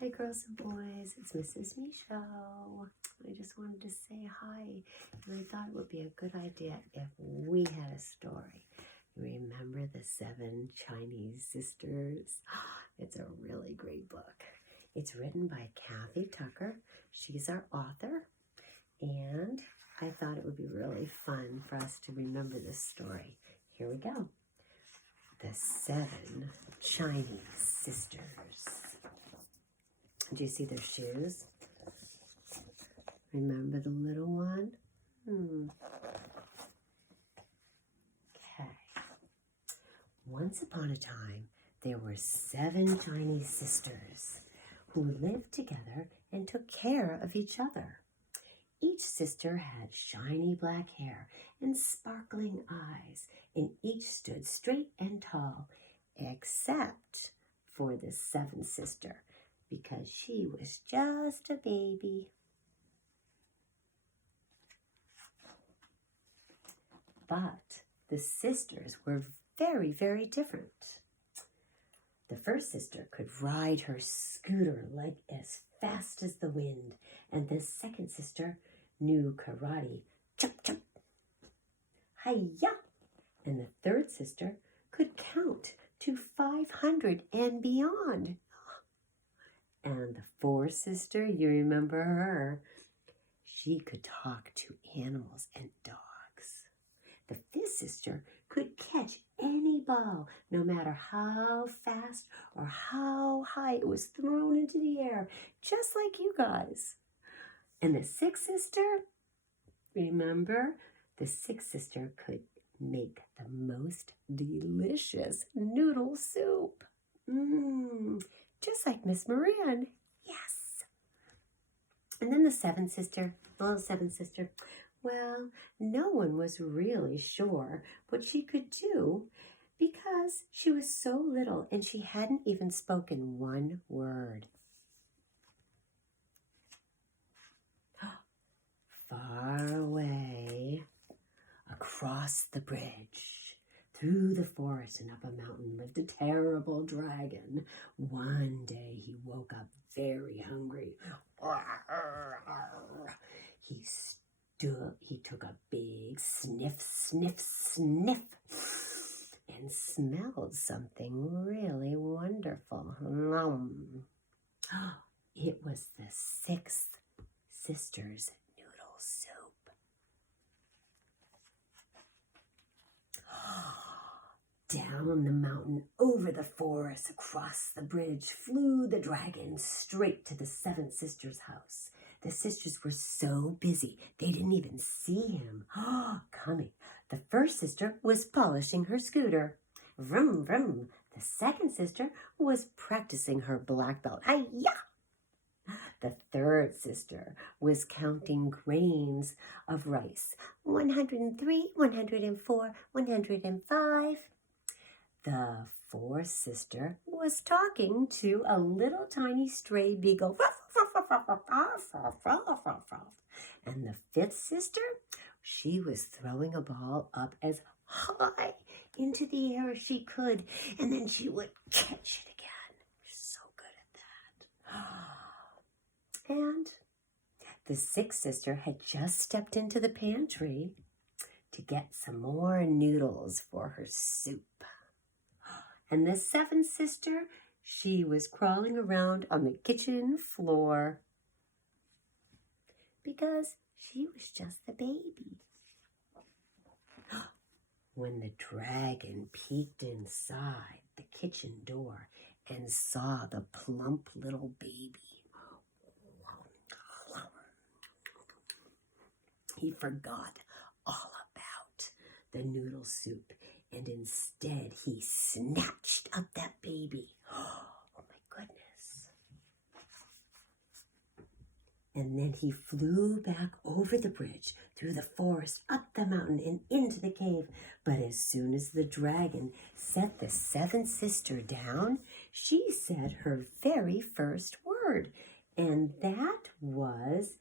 Hi, girls and boys. It's Mrs. Michaud. I just wanted to say hi, and I thought it would be a good idea if we had a story. Remember the 7 Chinese sisters? It's a really great book. It's written by Kathy Tucker. She's our author, and I thought it would be really fun for us to remember this story. Here we go. The 7 Chinese sisters. Do you see their shoes? Remember the little one? Okay. Once upon a time, there were 7 Chinese sisters who lived together and took care of each other. Each sister had shiny black hair and sparkling eyes, and each stood straight and tall, except for the 7th sister, because she was just a baby. But the sisters were very, very different. The first sister could ride her scooter like as fast as the wind, and the second sister knew karate, chop chop, hi-ya, and the third sister could count to 500 and beyond. And the fourth sister, you remember her, she could talk to animals and dogs. The fifth sister could catch any ball, no matter how fast or how high it was thrown into the air, just like you guys. And the sixth sister, remember, the sixth sister could make the most delicious noodle soup. Just like Miss Moran. Yes. And then the seventh sister, well, no one was really sure what she could do because she was so little and she hadn't even spoken one word. Far away, across the bridge, through the forest and up a mountain lived a terrible dragon. One day he woke up very hungry. He took a big sniff, and smelled something really wonderful. It was the 6th sister's noodle soup. Down the mountain, over the forest, across the bridge, flew the dragon straight to the 7th sister's house. The sisters were so busy, they didn't even see him coming. The first sister was polishing her scooter. Vroom, vroom. The second sister was practicing her black belt. Hi-ya! The third sister was counting grains of rice. 103, 104, 105. The fourth sister was talking to a little tiny stray beagle. And the fifth sister, she was throwing a ball up as high into the air as she could, and then she would catch it again. She's so good at that. And the sixth sister had just stepped into the pantry to get some more noodles for her soup. And the 7th sister, she was crawling around on the kitchen floor because she was just a baby. When the dragon peeked inside the kitchen door and saw the plump little baby, he forgot all about the noodle soup. And instead, he snatched up that baby. Oh, my goodness. And then he flew back over the bridge, through the forest, up the mountain, and into the cave. But as soon as the dragon set the 7th sister down, she said her very first word. And that was,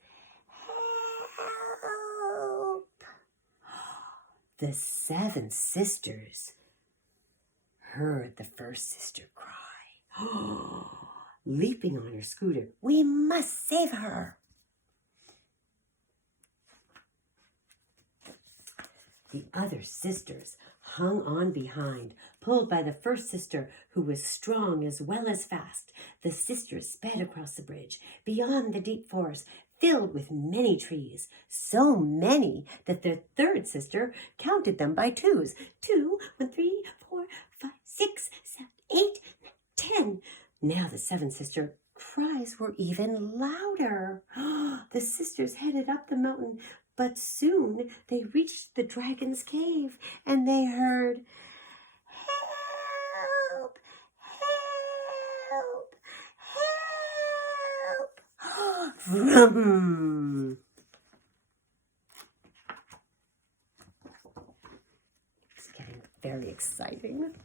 help. The 7 sisters heard the first sister cry. leaping on her scooter. "We must save her." The other sisters hung on behind, pulled by the first sister, who was strong as well as fast. The sisters sped across the bridge, beyond the deep forest, filled with many trees, so many that the third sister counted them by twos. 2, 1, 3, 4, 5, 6, 7, 8, 10. Now the seventh sister cries were even louder. The sisters headed up the mountain, but soon they reached the dragon's cave, and they heard, "Help! Help! Help!" Vroom! It's getting very exciting.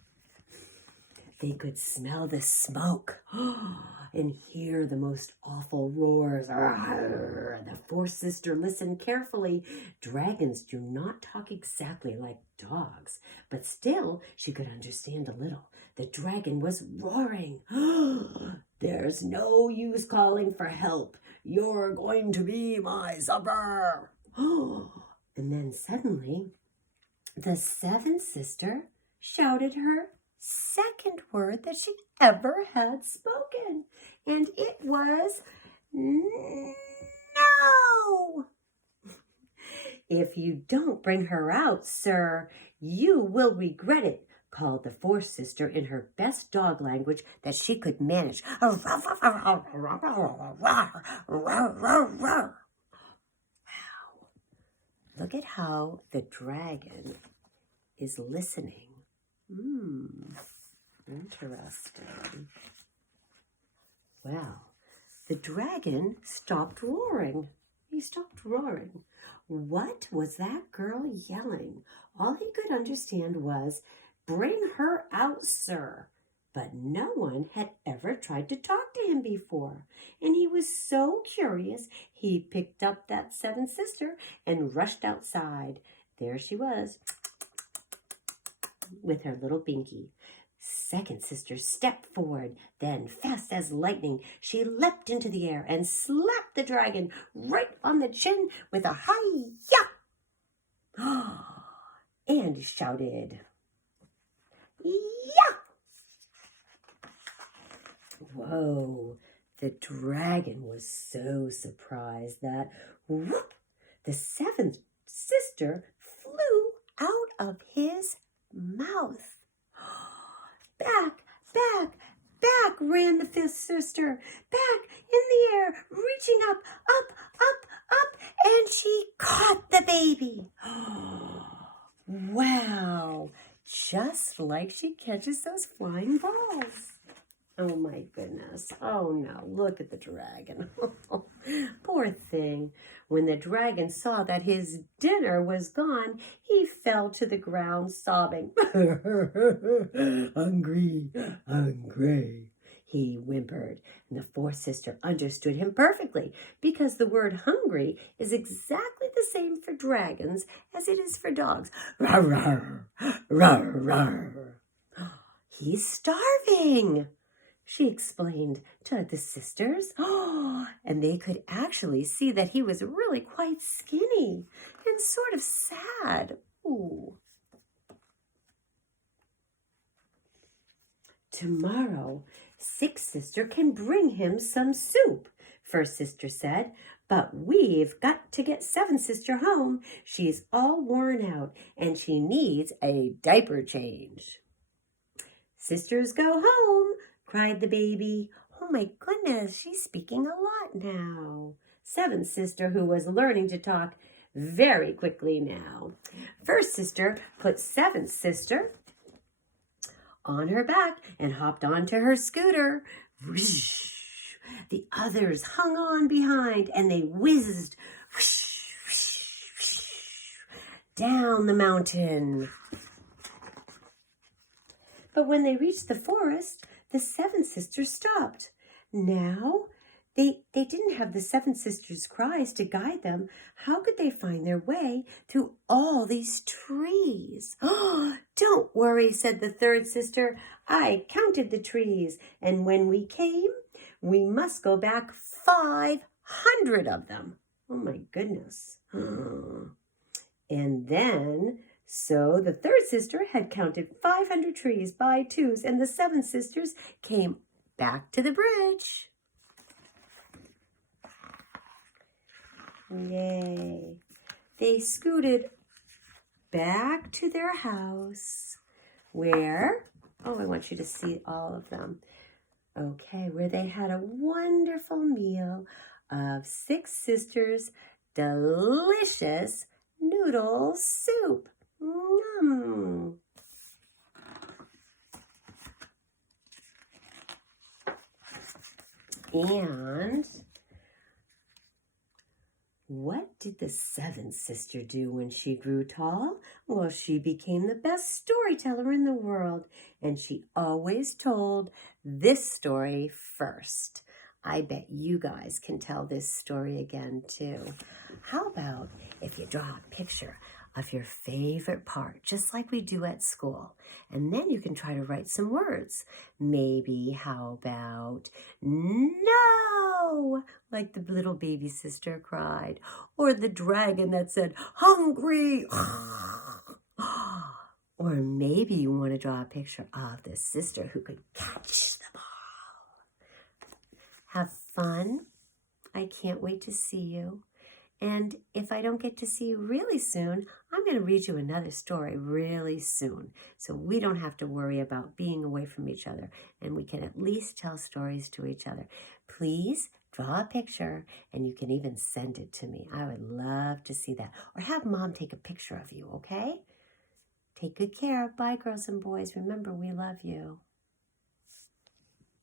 They could smell the smoke and hear the most awful roars. The fourth sister listened carefully. Dragons do not talk exactly like dogs, but still she could understand a little. The dragon was roaring. "There's no use calling for help. You're going to be my supper." And then suddenly, the seventh sister shouted her second word that she ever had spoken, and it was no. "If you don't bring her out, sir, you will regret it," called the fourth sister in her best dog language that she could manage. Wow. Look at how the dragon is listening. Interesting. Well, the dragon stopped roaring. He stopped roaring. What was that girl yelling? All he could understand was, "Bring her out, sir." But no one had ever tried to talk to him before, and he was so curious he picked up that seventh sister and rushed outside. There she was, with her little binky. Second sister stepped forward. Then, fast as lightning, she leapt into the air and slapped the dragon right on the chin with a hi-ya! And shouted, "Ya!" Whoa! The dragon was so surprised that, whoop, the seventh sister flew out of his mouth. Back, back, back ran the fifth sister, back in the air, reaching up, up, up, up, and she caught the baby. Wow, just like she catches those flying balls. Oh my goodness. Oh no, look at the dragon. Poor thing. When the dragon saw that his dinner was gone, he fell to the ground sobbing. "Hungry, hungry," he whimpered. And the fourth sister understood him perfectly, because the word hungry is exactly the same for dragons as it is for dogs. Rawr, rawr, rawr, rawr. "He's starving," she explained to the sisters. And they could actually see that he was really quite skinny and sort of sad. Ooh. "Tomorrow, sixth sister can bring him some soup," first sister said. "But we've got to get seventh sister home. She's all worn out and she needs a diaper change." "Sisters go home," cried the baby. Oh my goodness, she's speaking a lot now. Seventh sister, who was learning to talk very quickly now. First sister put seventh sister on her back and hopped onto her scooter. Whoosh. The others hung on behind and they whizzed whoosh, whoosh, whoosh, down the mountain. But when they reached the forest, the seven sisters stopped. Now, they didn't have the seven sisters' cries to guide them. How could they find their way through all these trees? "Oh, don't worry," said the third sister. "I counted the trees, and when we came, We must go back 500 of them. Oh my goodness. And then, so the third sister had counted 500 trees by twos, and the seven sisters came back to the bridge. Yay. They scooted back to their house where, oh, I want you to see all of them. Okay, where they had a wonderful meal of six sisters' delicious noodle soup. And what did the seventh sister do when she grew tall? Well, she became the best storyteller in the world, and she always told this story first. I bet you guys can tell this story again too. How about if you draw a picture of your favorite part, just like we do at school, and then you can try to write some words. Maybe how about no, like the little baby sister cried, or the dragon that said hungry. Or maybe you want to draw a picture of the sister who could catch the ball. Have fun. I can't wait to see you. And if I don't get to see you really soon, I'm going to read you another story really soon. So we don't have to worry about being away from each other. And we can at least tell stories to each other. Please draw a picture, and you can even send it to me. I would love to see that. Or have Mom take a picture of you, okay? Take good care. Bye, girls and boys. Remember, we love you.